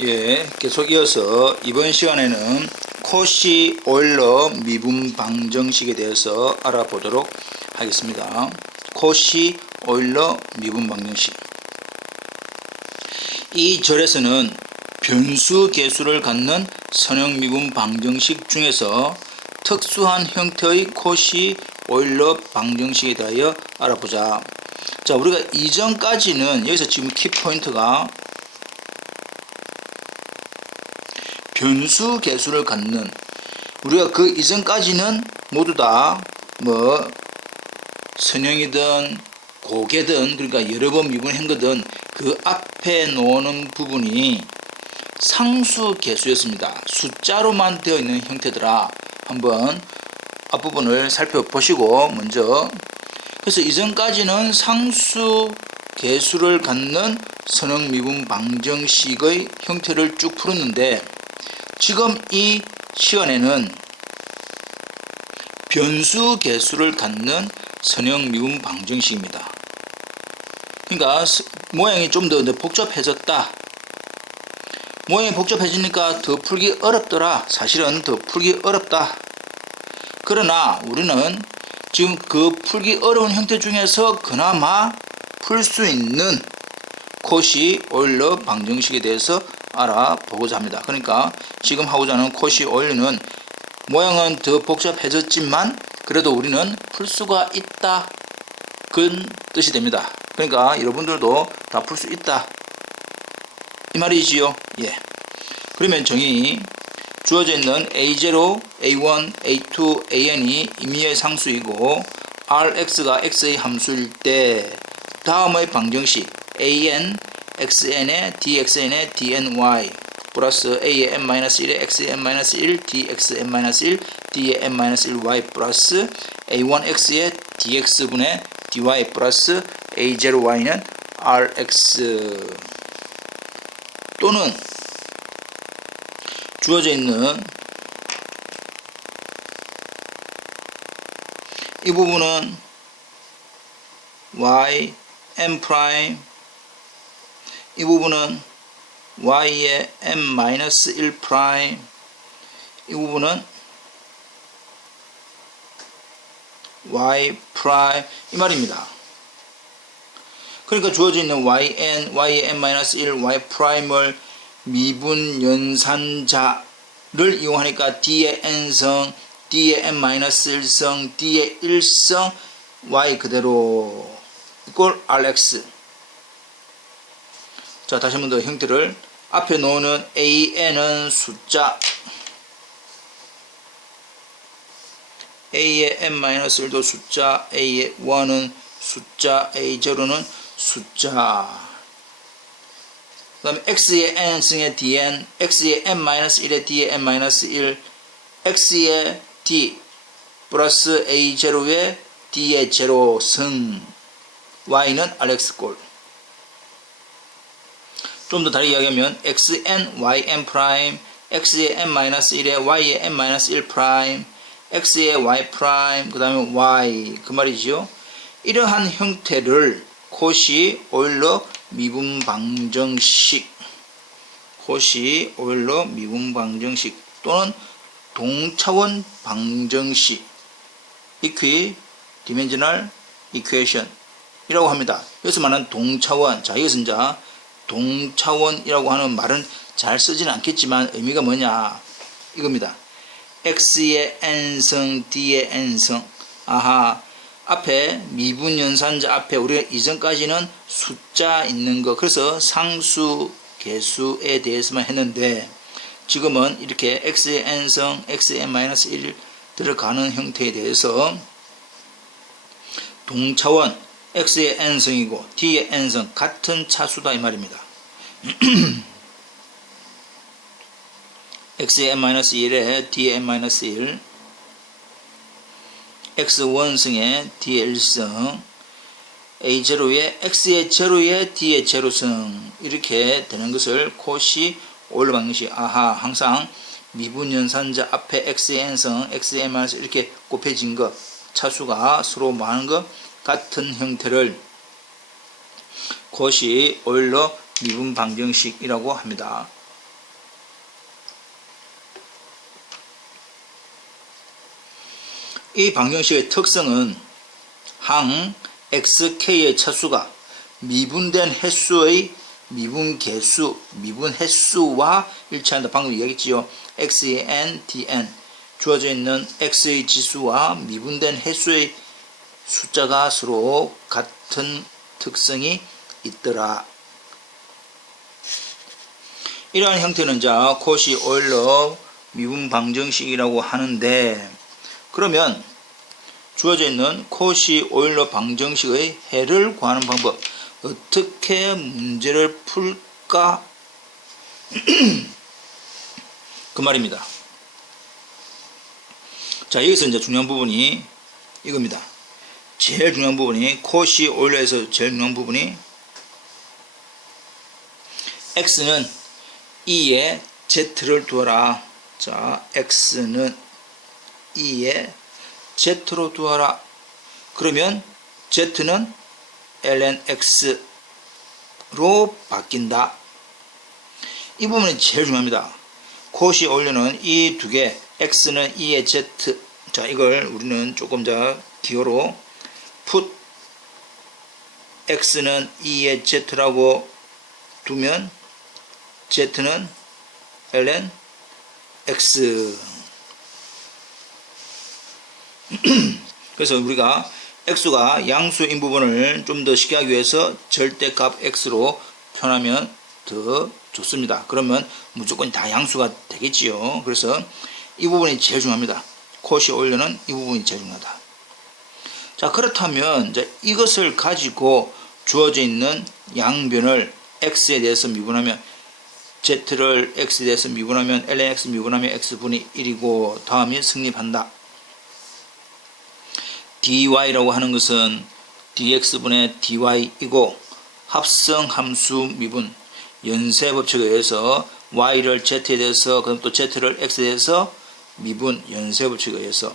예, 계속 이어서 이번 시간에는 코시 오일러 미분 방정식에 대해서 알아보도록 하겠습니다. 코시 오일러 미분 방정식. 이 절에서는 변수 계수를 갖는 선형 미분 방정식 중에서 특수한 형태의 코시 오일러 방정식에 대하여 알아보자. 자, 우리가 이전까지는 여기서 지금 키포인트가 변수 계수를 갖는, 우리가 그 이전까지는 모두 다 선형이든 고개든, 그러니까 여러 번 미분한 거든 그 앞에 놓는 부분이 상수 계수였습니다. 숫자로만 되어 있는 형태더라. 한번 앞부분을 살펴보시고 먼저, 그래서 이전까지는 상수 계수를 갖는 선형 미분 방정식의 형태를 쭉 풀었는데, 지금 이 시간에는 변수 계수를 갖는 선형 미분 방정식입니다. 그러니까 모양이 좀 더 복잡해졌다. 모양이 복잡해지니까 더 풀기 어렵더라. 사실은 더 풀기 어렵다. 그러나 우리는 지금 그 풀기 어려운 형태 중에서 그나마 풀 수 있는 코시 오일러 방정식에 대해서 알아보고자 합니다. 그러니까 지금 하고자 하는 코시 오일러는 모양은 더 복잡해졌지만 그래도 우리는 풀 수가 있다, 그런 뜻이 됩니다. 그러니까 여러분들도 다 풀 수 있다, 이 말이지요. 예. 그러면 정의, 주어져 있는 A0, A1, A2, AN이 임의의 상수이고 Rx가 x의 함수일 때 다음의 방정식 AN, xn의 dxn의 dny 플러스 a의 n-1의 x의 n-1 dxn-1 d의 n-1y 플러스 a1x의 dx분의 dy 플러스 a0y는 rx, 또는 주어져 있는 이 부분은 y m 프라임, 이 부분은 y의 m-1 프라임, 이 부분은 y 프라임, 이 말입니다. 그러니까 주어져 있는 yn, y의 m-1, y 프라임을 미분 연산자를 이용하니까 d의 n성, d의 n-1성, d의 1성 y 그대로 이꼴 rx. 자, 다시 한번 더 형태를, 앞에 놓는 an은 숫자, a의 n-1도 숫자, a의 1은 숫자, a0는 숫자. 그 다음에 x의 n승의 dn, x의 n-1의 d의 n-1, x의 d 플러스 a0의 d의 0승, y는 rx꼴. 좀 더 다르게 이야기하면 xn, yn 프라임, x의 n-1에 y의 n-1 프라임, x의 y 프라임, 그 다음에 y, 그 말이지요. 이러한 형태를 코시 오일러 미분 방정식, 코시 오일러 미분 방정식 또는 동차원 방정식, 이퀴 디멘셔널 이퀘이션 이라고 합니다. 여기서 말하는 동차원, 자, 이것은 이제 동차원이라고 하는 말은 잘 쓰지는 않겠지만 의미가 뭐냐 이겁니다. x의 n성, d의 n성. 아하, 앞에 미분연산자 앞에 우리가 이전까지는 숫자 있는 거, 그래서 상수 계수에 대해서만 했는데 지금은 이렇게 x의 n성, x의 n-1 들어가는 형태에 대해서 동차원, x의 n성이고 d의 n성 같은 차수다, 이 말입니다. x의 n-1에 d의 n-1, x1승에 d의 1승, a0에 x의 0에 d의 0승, 이렇게 되는 것을 코시 오일러 방정식. 아하, 항상 미분연산자 앞에 x의 n성, x의 n-1 이렇게 곱해진 것, 차수가 서로 많은 것 같은 형태를 코시 오일러 미분 방정식이라고 합니다. 이 방정식의 특성은 항 xk의 차수가 미분된 횟수의 미분 개수, 미분 횟수와 일치한다. 방금 얘기했지요. x의 n, dn 주어져 있는 x의 지수와 미분된 횟수의 숫자가 서로 같은 특성이 있더라. 이러한 형태는 자 코시 오일러 미분 방정식이라고 하는데, 그러면 주어져 있는 코시 오일러 방정식의 해를 구하는 방법, 어떻게 문제를 풀까? 그 말입니다. 자, 여기서 이제 중요한 부분이 이겁니다. 제일 중요한 부분이 코시 오일러에서 제일 중요한 부분이 x는 2에 z를 두어라. 자, x는 2에 z로 두어라. 그러면 z는 ln x로 바뀐다. 이 부분이 제일 중요합니다. 코시 오일러는 이 두 개, x는 2의 z. 자, 이걸 우리는 조금 더 기호로 put x는 2의 z라고 두면 z는 ln x. 그래서 우리가 x가 양수인 부분을 좀 더 쉽게 하기 위해서 절대값 x로 표현하면 더 좋습니다. 그러면 무조건 다 양수가 되겠지요. 그래서 이 부분이 제일 중요합니다. 코시 오일러는 이 부분이 제일 중요하다. 자, 그렇다면 이제 이것을 가지고 주어져 있는 양변을 x에 대해서 미분하면, z를 x에 대해서 미분하면 ln x 미분하면 x분의 1이고 다음이 성립한다. dy라고 하는 것은 dx분의 dy이고 합성함수 미분, 연쇄법칙에 의해서 y를 z에 대해서, 그럼 또 z를 x에 대해서 미분, 연쇄법칙에 의해서.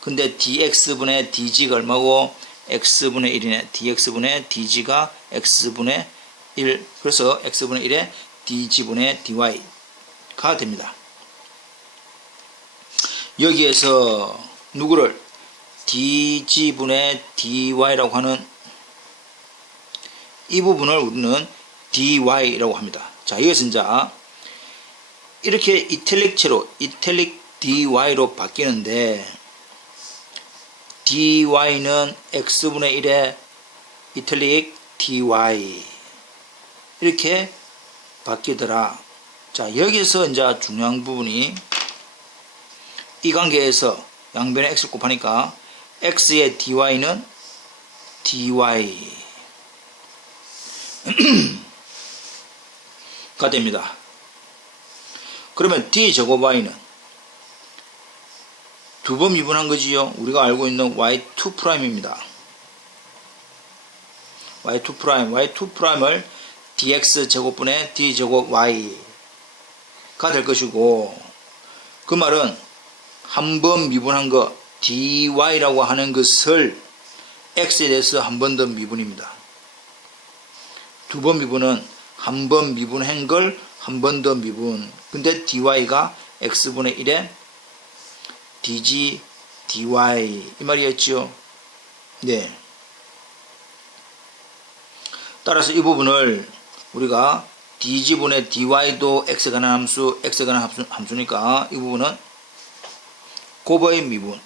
근데 dx분의 dg가 얼마고? x분의 1이네. dx분의 dg가 x분의 1. 그래서 x분의 1에 dg분의 dy가 됩니다. 여기에서 누구를 dg분의 dy라고 하는 이 부분을 우리는 dy라고 합니다. 자, 여기서 이제 이렇게 이탈릭체로 이탈릭 dy로 바뀌는데, dy는 x분의 1에 이탈릭 dy 이렇게 바뀌더라. 자, 여기서 이제 중요한 부분이 이 관계에서 양변에 x를 곱하니까 x의 dy는 dy 가 됩니다. 그러면 d제곱 y는 두 번 미분한 거지요. 우리가 알고 있는 y2'입니다. y2'을 dx제곱분의 d제곱 y가 될 것이고, 그 말은 한 번 미분한 거 dy라고 하는 것을 x에 대해서 한 번 더 미분입니다. 두 번 미분은 한 번 미분한 걸 한 번 더 미분. 근데 dy가 x분의 1에 dg dy 이 말이었죠. 네. 따라서 이 부분을 우리가 dg분의 dy도 x에 관한 함수, x에 관한 함수니까 이 부분은 곱의 미분,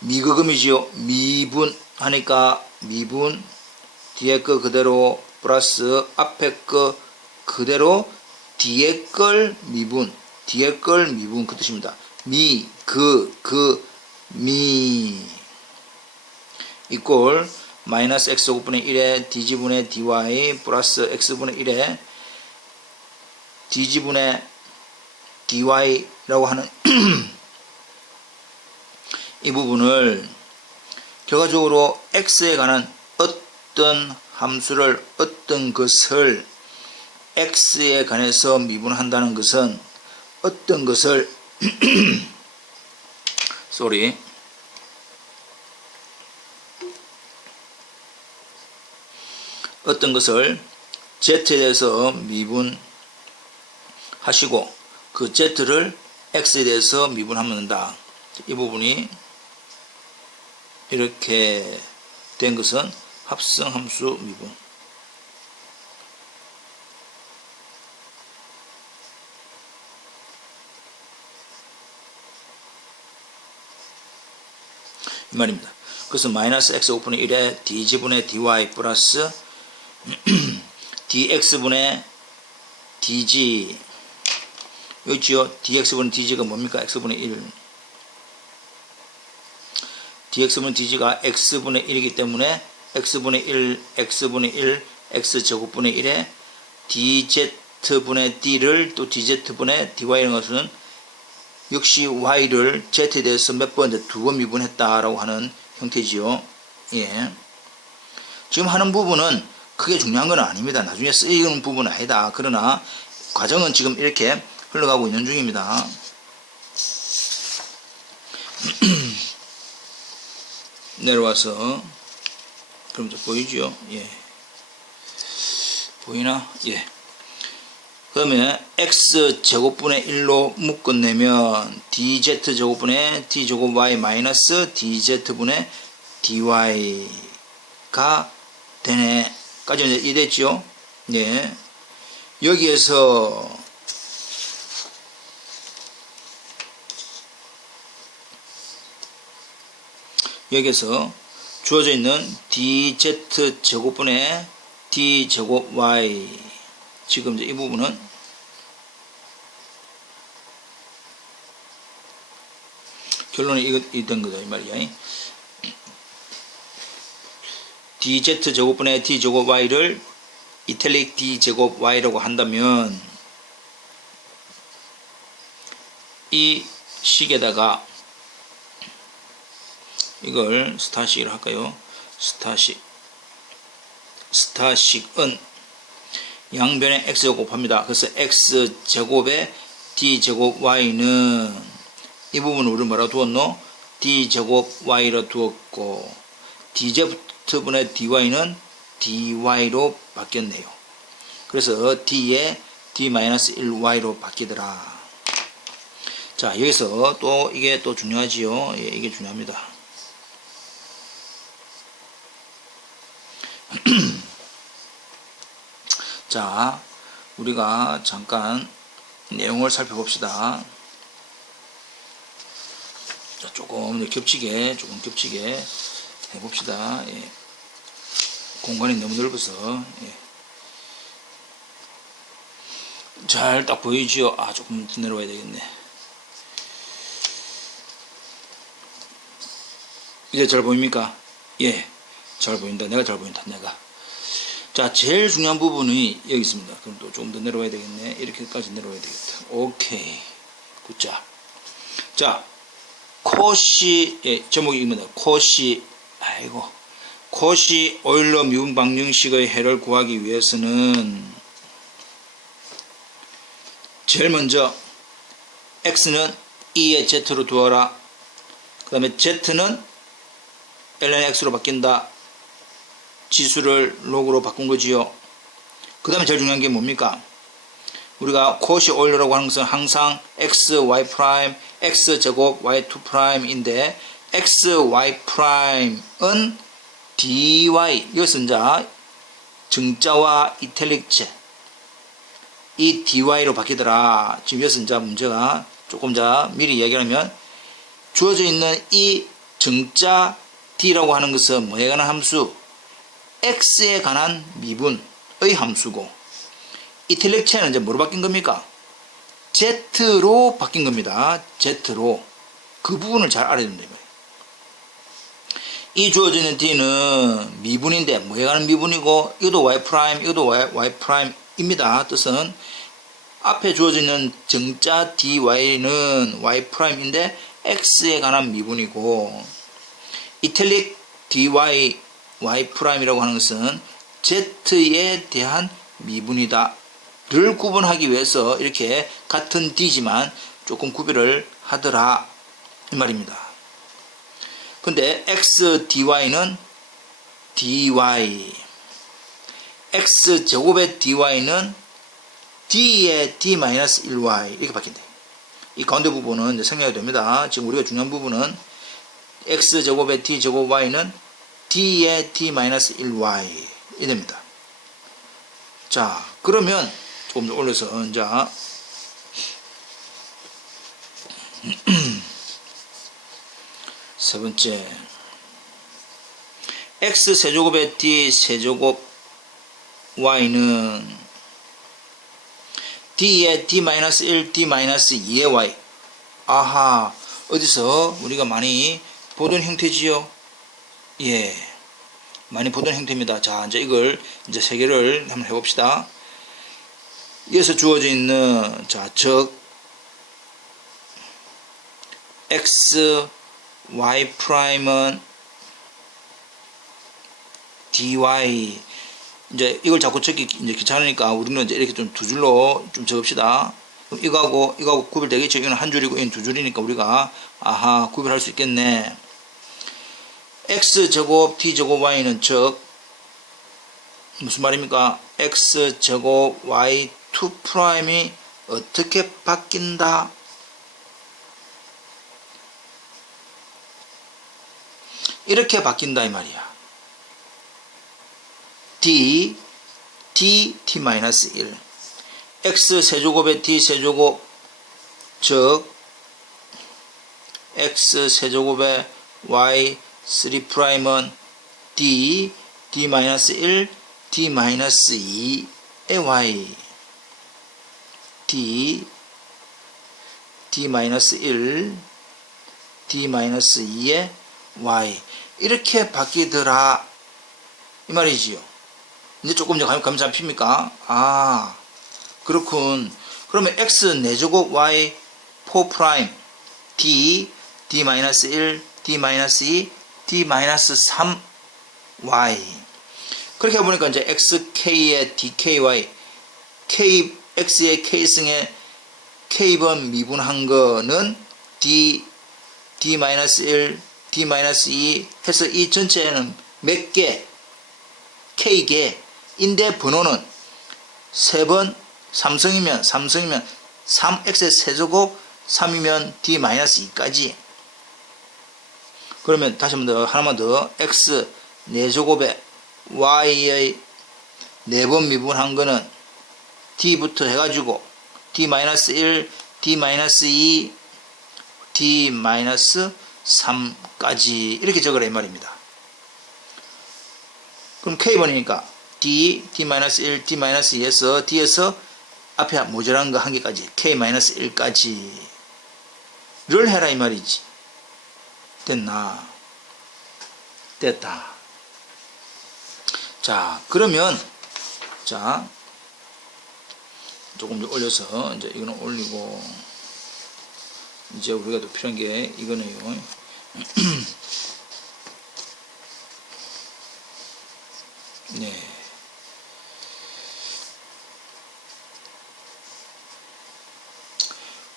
미거금이지요. 미분 하니까 미분, 뒤에 거 그대로 플러스 앞에 거 그대로 뒤에 걸 미분, 뒤에 걸 미분 그 뜻입니다. 미, 미 이꼴 마이너스 x분의 1에 dg분의 dy 플러스 x분의 1에 dg분의 dy라고 하는 이 부분을 결과적으로 x에 관한 어떤 함수를, 어떤 것을 x에 관해서 미분한다는 것은 어떤 것을 어떤 것을 z에 대해서 미분, 하시고 그 z를 x에 대해서 미분하면 된다. 이 부분이 이렇게 된 것은 합성함수 미분. 이 말입니다. 그래서 마이너스 x 5분의 1에 dg분의 dy 플러스 dx분의 dg 여기 있지요. dx분의 dg가 뭡니까? x분의 1. dx분의 dg가 x분의 1이기 때문에 x분의 1, x분의 1, x제곱분의 1에 dz분의 d를 또 dz분의 dy라는 것은 역시 y를 z에 대해서 몇 번, 두 번 미분했다라고 하는 형태지요. 예. 지금 하는 부분은 크게 중요한 건 아닙니다. 나중에 쓰이는 부분은 아니다. 그러나 과정은 지금 이렇게 흘러가고 있는 중입니다. 내려와서 그럼 좀 보이죠? 예. 보이나? 예. 그러면 x제곱분의 1로 묶어내면 dz제곱분의 d제곱 y 마이너스 dz분의 dy가 되네. 까지 이제 이해됐죠? 예. 여기에서 주어져 있는 dz제곱분의 d제곱 y 지금 이제 이 부분은 결론이 이런 거다 이 말이야. dz제곱분의 d제곱 y를 이탈릭 d제곱 y라고 한다면 이 식에다가 이걸 스타식으로 할까요? 스타식은 양변에 x를 곱합니다. 그래서 x제곱에 d제곱 y는 이 부분을 우리 뭐라고 두었노? d제곱 y로 두었고 dz분의 dy는 dy로 바뀌었네요. 그래서 d에 d-1y로 바뀌더라. 자, 여기서 또 이게 또 중요하지요. 예, 이게 중요합니다. 자, 우리가 잠깐 내용을 살펴봅시다. 자, 조금 겹치게 해봅시다. 예. 공간이 너무 넓어서. 예. 잘 딱 보이지요? 아, 조금 내려와야 되겠네. 이제 잘 보입니까? 예, 잘 보인다. 내가 잘 보인다. 자, 제일 중요한 부분이 여기 있습니다. 그럼 또 조금 더 내려와야 되겠네. 이렇게까지 내려와야 되겠다. 오케이. 굿자. 자, 코시, 예, 제목이 입니다. 코시 오일러 미분 방정식의 해를 구하기 위해서는 제일 먼저 x는 2의 z로 두어라. 그 다음에 z는 ln x로 바뀐다. 지수를 log로 바꾼 거지요. 그 다음에 제일 중요한 게 뭡니까? 우리가 코시 오일러라고 하는 것은 항상 x, y 프라임, x 제곱, y2 프라임인데 x, y 프라임은 dy, 이것은 자 정자와 이탈릭 제, 이 dy로 바뀌더라. 지금 이것은 자 문제가 조금 자 미리 얘기하면 주어져 있는 이 정자 d라고 하는 것은 뭐에 관한 함수? x에 관한 미분의 함수고, 이탈릭 체는 이제 뭐로 바뀐 겁니까? z로 바뀐 겁니다. z로. 그 부분을 잘 알아야 됩니다. 이 주어져 있는 d는 미분인데 뭐에 관한 미분이고, 이것도 y 프라임, 이것도 y 프라임입니다. 뜻은 앞에 주어져 있는 정자 dy는 y 프라임인데 x에 관한 미분이고, 이탈릭 dy y 프라임이라고 하는 것은 z에 대한 미분이다 를 구분하기 위해서 이렇게 같은 d지만 조금 구별을 하더라 이 말입니다. 근데 x dy는 dy, x 제곱의 dy는 d의 d-1y 이렇게 바뀐다. 이 가운데 부분은 이제 생략이 됩니다. 지금 우리가 중요한 부분은 x제곱의 d제곱 y는 d의 d-1y 이 됩니다. 자, 그러면 조금 더 올려서 자 세 번째 x세제곱의 d세제곱 y는 d의 d-1 d-2의 y. 아하, 어디서 우리가 많이 보던 형태지요? 예, 많이 보던 형태입니다. 자, 이제 이걸 이제 세 개를 한번 해봅시다. 이어서 주어져 있는 자, 즉 x y 프라임은 dy. 이제 이걸 자꾸 적기 이제 귀찮으니까 우리는 이제 이렇게 좀 두 줄로 좀 적읍시다. 그럼 이거하고 구별되겠죠? 이거는 한 줄이고 이건 두 줄이니까 우리가 아하 구별할 수 있겠네. x제곱 d제곱 y는 즉 무슨 말입니까? x제곱 y2 프라임이 어떻게 바뀐다? 이렇게 바뀐다 이 말이야. d t-1 x세제곱의 d세제곱 즉 x세제곱의 y3 프라임은 d d-1 d-2의 y d d-1 d-2의 y 이렇게 바뀌더라 이 말이지요. 이제 조금 이제 감이 잡힙니까? 아, 그렇군. 그러면 x 4제곱 y 4 프라임 d d-1 d-2 d-3 y 그렇게 해보니까 이제 xk의 dky x의 k승의 k번 미분한 거는 d d-1 d-2 해서 이 전체는 몇 개 k개인데 번호는 3번 삼성이면 3x의 세제곱 3이면 d-2까지. 그러면 다시 한번 더 하나만 더 x 4제곱에 y의 4번 미분한 거는 d부터 해가지고 d-1 d-2 d-3까지 이렇게 적으라 이 말입니다. 그럼 k번이니까 d, d-1, d-2에서 d에서 앞에 모자란 거 한 개까지 k-1까지 를 해라 이 말이지. 됐나? 됐다. 자, 그러면 자 조금 더 올려서 이제 이거는 올리고 이제 우리가 또 필요한 게 이거네요. 네.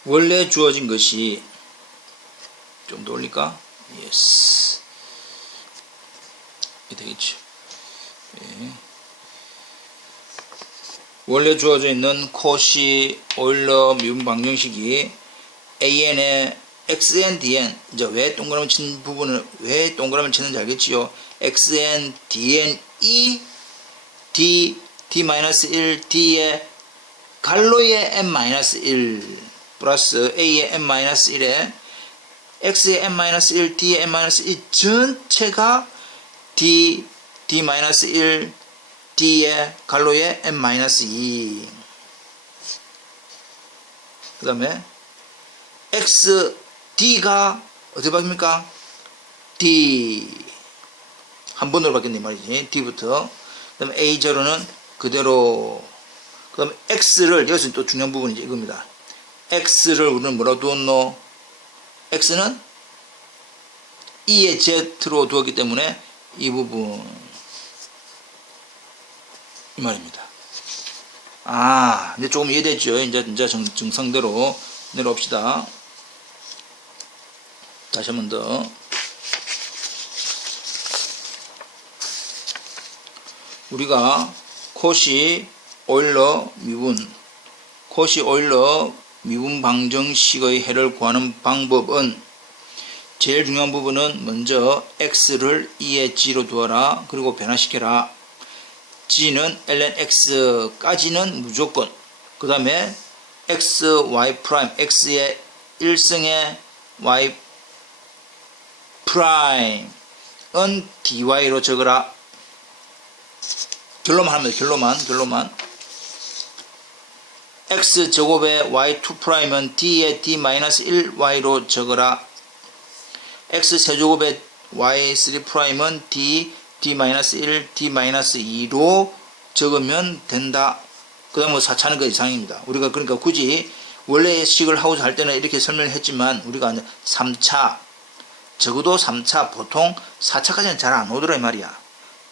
원래 주어진 것이 좀 더 올릴까? 예스. 되겠죠. 예. 원래 주어져 있는 코시 오일러 미분 방정식이 an의 xn dn 이제 왜 동그라미 친 부분을 왜 동그라미 치는지 알겠지요? xn dn e d d-1 d의 갈로의 n-1 플러스 a의 n-1에 x의 n-1 d의 n-1 전체가 d d-1 d의 갈로의 n-2 그 다음에 x d가 어떻게 바뀝니까? d 한 번으로 바뀌었네 말이지. d부터 그 다음에 a0는 그대로 그 다음에 x를 여기서 또 중요한 부분이 이제 이겁니다. x를 우리는 뭐라고 두었노? x는 e의 z로 두었기 때문에 이 부분 이 말입니다. 아, 이제 조금 이해됐죠? 이제 정상대로 내려옵시다. 다시 한 번 더. 우리가 코시 오일러 미분 코시 오일러 미분 방정식의 해를 구하는 방법은 제일 중요한 부분은 먼저 x를 2의 g로 두어라. 그리고 변화시켜라. g는 ln x까지는 무조건. 그 다음에 x, y 프라임, x의 1승의 y 프라임은 dy로 적어라. 결론만 합니다. 결론만. x제곱의 y2 프라임은 d의 d-1y로 적어라. x세제곱의 y3 프라임은 d-1, d-2로 적으면 된다. 그 다음 4차는 그 이상입니다. 우리가 그러니까 굳이 원래 식을 하고자 할 때는 이렇게 설명을 했지만 우리가 3차, 적어도 3차, 보통 4차까지는 잘 안 오더라 이 말이야.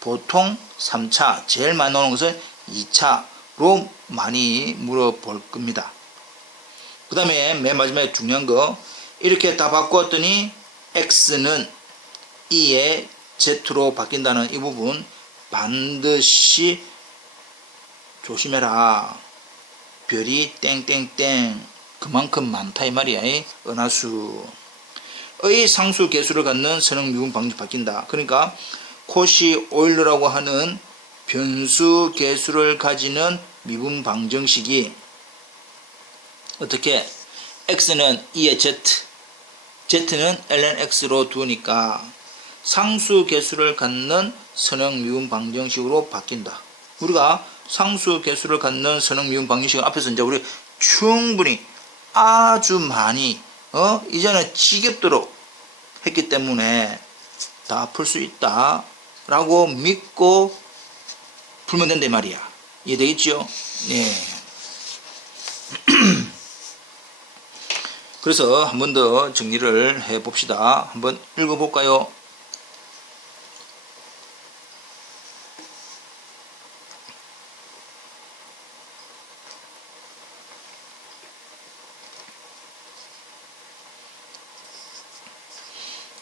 보통 3차, 제일 많이 나오는 것은 2차로 많이 물어볼 겁니다. 그 다음에 맨 마지막에 중요한 거, 이렇게 다 바꾸었더니 x는 2의 z로 바뀐다는 이 부분 반드시 조심해라. 별이 땡땡땡 그만큼 많다 이 말이야. 은하수의 상수 계수를 갖는 선형 미분 방정식 바뀐다. 그러니까 코시 오일러라고 하는 변수 계수를 가지는 미분 방정식이 어떻게 x는 2의 z, z는 ln x로 두니까 상수 계수를 갖는 선형 미분 방정식으로 바뀐다. 우리가 상수 계수를 갖는 선형 미분 방정식은 앞에서 이제 우리 충분히 아주 많이 이제는 지겹도록 했기 때문에 다 풀 수 있다 라고 믿고 풀면 된다 이 말이야. 이해되겠죠? 예. 그래서 한 번 더 정리를 해 봅시다. 한번 읽어 볼까요?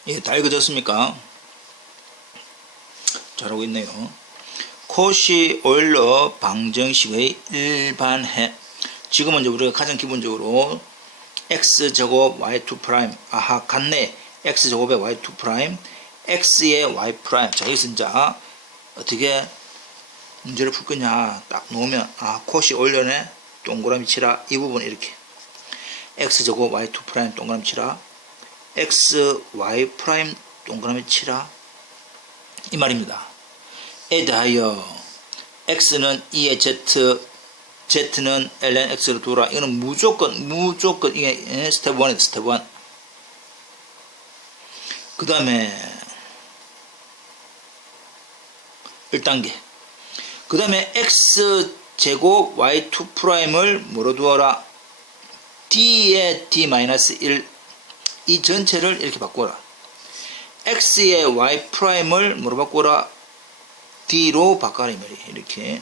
예, 다 읽어졌습니까? 잘하고 있네요. 코시 오일러 방정식의 일반해. 지금은 이제 우리가 가장 기본적으로 x제곱 y2 프라임, 아하 같네. x제곱의 y2 프라임, x의 y 프라임. 자, 여기서 이제 어떻게 문제를 풀 거냐 딱 놓으면, 코시 오일러네 동그라미 치라. 이 부분 이렇게 x제곱 y2 프라임 동그라미 치라, x, y 프라임 동그라미 치라 이 말입니다. 에 대하여 x는 2의 z, z는 ln x로 두라. 이거는 무조건 이게 스텝 1이다. 스텝 1. 그 다음에 1단계. 그 다음에 x제곱 y2 프라임을 뭐로 두어라? d의 d-1, 이 전체를 이렇게 바꿔라. x의 y 프라임을 뭐로 바꿔라? d로 바꿔라 이 말이에요. 이렇게.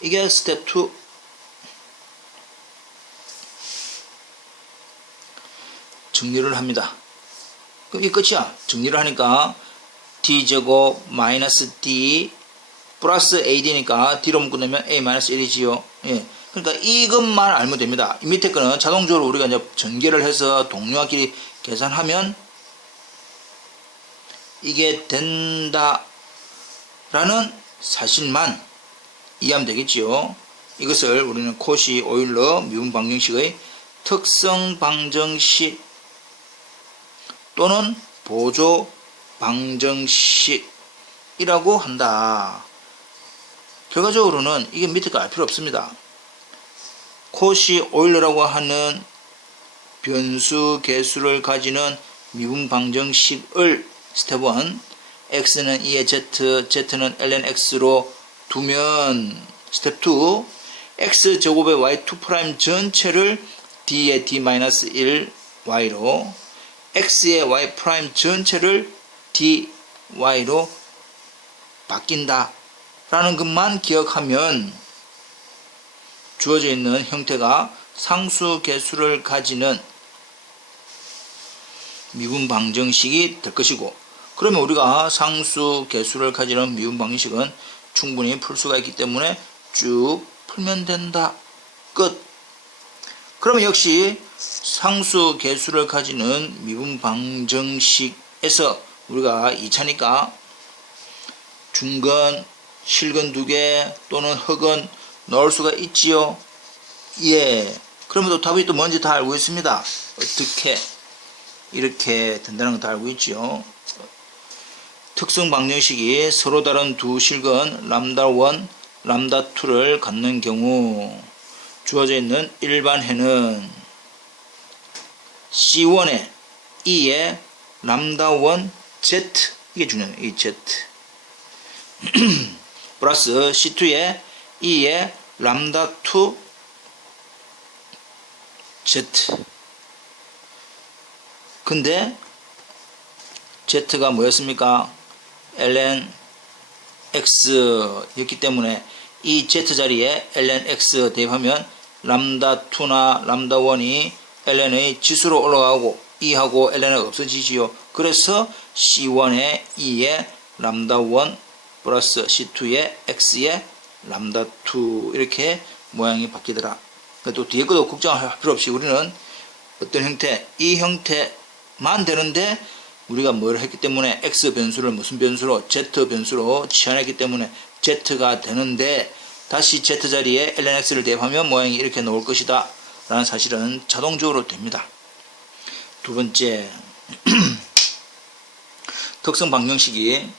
이게 스텝 2. 정리를 합니다. 그럼 이 끝이야. 정리를 하니까 d제곱 마이너스 d 플러스 ad니까 d로 묶으면 a 마이너스 1이지요. 예. 그러니까 이것만 알면 됩니다. 이 밑에 거는 자동적으로 우리가 이제 전개를 해서 동료와끼리 계산하면 이게 된다라는 사실만 이해하면 되겠지요. 이것을 우리는 코시 오일러 미분 방정식의 특성 방정식 또는 보조 방정식이라고 한다. 결과적으로는 이게 밑에 거 알 필요 없습니다. 코시 오일러라고 하는 변수 계수를 가지는 미분 방정식을 스텝 1, x는 2의 z, z는 ln x로 두면 스텝 2, x제곱의 y2 프라임 전체를 d의 d-1 y로, x의 y 프라임 전체를 dy로 바뀐다 라는 것만 기억하면 주어져 있는 형태가 상수 계수를 가지는 미분 방정식이 될 것이고, 그러면 우리가 상수 계수를 가지는 미분 방정식은 충분히 풀 수가 있기 때문에 쭉 풀면 된다. 끝. 그러면 역시 상수 개수를 가지는 미분 방정식에서 우리가 2차니까 중근, 실근 2개 또는 흑은 넣을 수가 있지요. 예. 그러면 또 답이 또 뭔지 다 알고 있습니다. 어떻게 이렇게 된다는 거 다 알고 있죠. 특성 방정식이 서로 다른 두 실근 람다1, 람다2를 갖는 경우 주어져 있는 일반해는 C1에 E에 람다1 Z, 이게 중요해요. 이 Z 플러스 C2에 E에 람다2 Z. 근데 Z가 뭐였습니까? ln x였기 때문에 이 Z 자리에 ln x 대입하면 람다2나 람다1이 ln의 지수로 올라가고 E하고 ln은 없어지지요. 그래서 C1에 E에 람다1 플러스 C2에 x에 람다2 이렇게 모양이 바뀌더라. 또 뒤에 것도 걱정할 필요 없이 우리는 어떤 형태, 이 형태만 되는데 우리가 뭘 했기 때문에 x 변수를 무슨 변수로 z 변수로 치환했기 때문에 z가 되는데 다시 z 자리에 ln x를 대입하면 모양이 이렇게 나올 것이다 라는 사실은 자동적으로 됩니다. 두 번째 특성 방정식이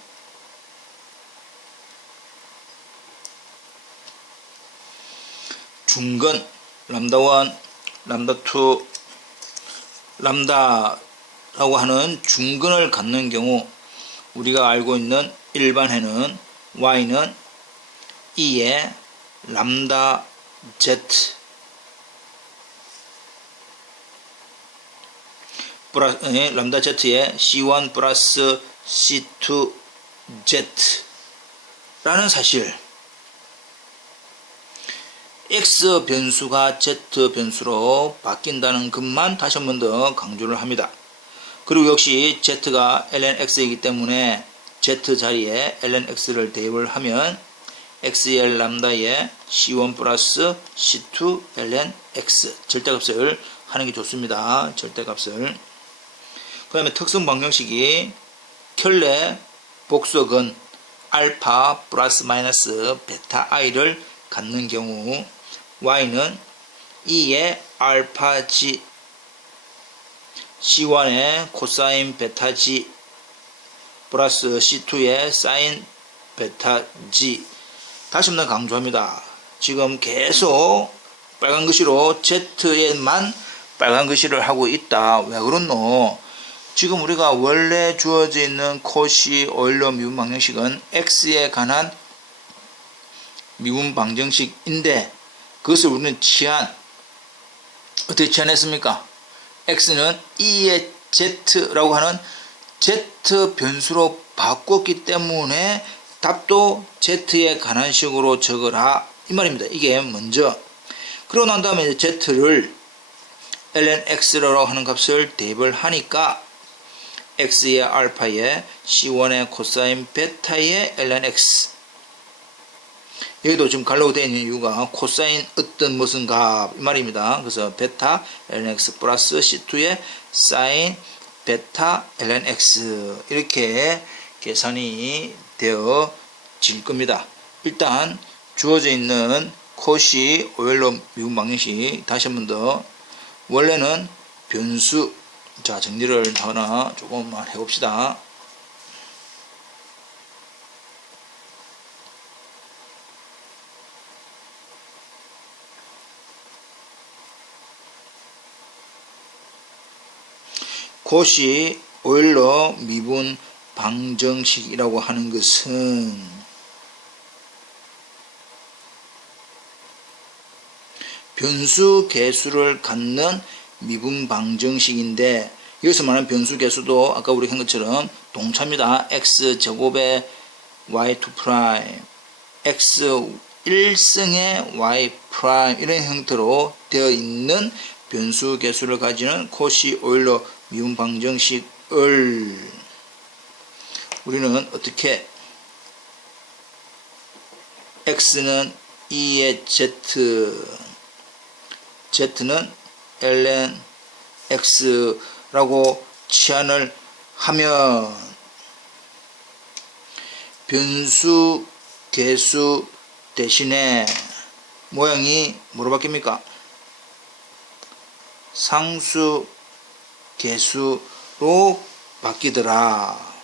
중근 람다1, 람다2, 람다라고 하는 중근을 갖는 경우 우리가 알고 있는 일반해는 y는 E에 람다 z 람다 z에 C1 플러스 C2 z 라는 사실, x 변수가 z 변수로 바뀐다는 것만 다시 한 번 더 강조를 합니다. 그리고 역시 z가 ln x이기 때문에 z 자리에 ln x를 대입을 하면 xl 람다에 c1 플러스 c2 ln x 절대값을 하는 게 좋습니다. 절대값을. 그 다음에 특성 방정식이 켤레 복속은 알파 플러스 마이너스 베타 i를 갖는 경우 y는 E의 알파 g C1의 코사인 베타 g 플러스 C2의 사인 베타 g. 다시 한번 강조합니다. 지금 계속 빨간 글씨로 Z에만 빨간 글씨를 하고 있다. 왜 그렇노? 지금 우리가 원래 주어져 있는 코시 오일러 미분 방정식은 X에 관한 미분 방정식인데 그것을 우리는 어떻게 치환했습니까? X는 E의 Z라고 하는 Z 변수로 바꿨기 때문에 답도 Z에 관한 식으로 적으라 이 말입니다. 이게 먼저. 그러고 난 다음에 Z를 ln x라고 하는 값을 대입을 하니까 x의 알파에 c1의 코사인 베타의 ln x. 여기도 지금 갈라고 되어 있는 이유가 코사인 어떤 무슨 값 이 말입니다. 그래서 베타 ln x 플러스 c2의 사인 베타 ln x 이렇게 계산이 되어질 겁니다. 일단 주어져 있는 코시 오일러 미분 방정식 다시 한 번 더. 원래는 변수, 자 정리를 하나 조금만 해봅시다. 코시 오일러 미분 방정식이라고 하는 것은 변수 개수를 갖는 미분 방정식인데 여기서 말하는 변수 개수도 아까 우리 한 것처럼 동차입니다. x제곱에 y2' x 1승의 y' 이런 형태로 되어 있는 변수 개수를 가지는 코시 오일러 미분 방정식을 우리는 어떻게 x는 2의 z, z는 ln x라고 치환을 하면 변수 개수 대신에 모양이 뭐로 바뀝니까? 상수 개수로 바뀌더라.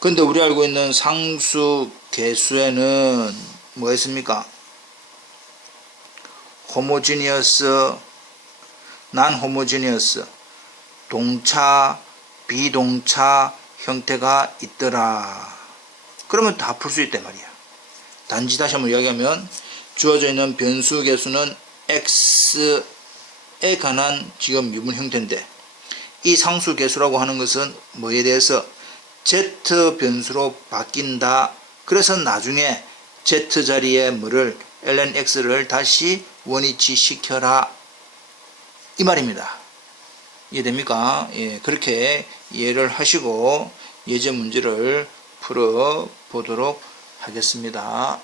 근데 우리 알고 있는 상수 개수에는 뭐가 있습니까? 호모지니어스, 난 호모지니어스, 동차, 비동차 형태가 있더라. 그러면 다 풀 수 있단 말이야. 단지 다시 한번 이야기하면 주어져 있는 변수 개수는 x에 관한 지금 미분 형태인데 이 상수 개수라고 하는 것은 뭐에 대해서 z 변수로 바뀐다. 그래서 나중에 z 자리에 뭐를 ln x를 다시 원위치 시켜라 이 말입니다. 이해됩니까? 예, 그렇게 이해를 하시고 예제 문제를 풀어 보도록 하겠습니다.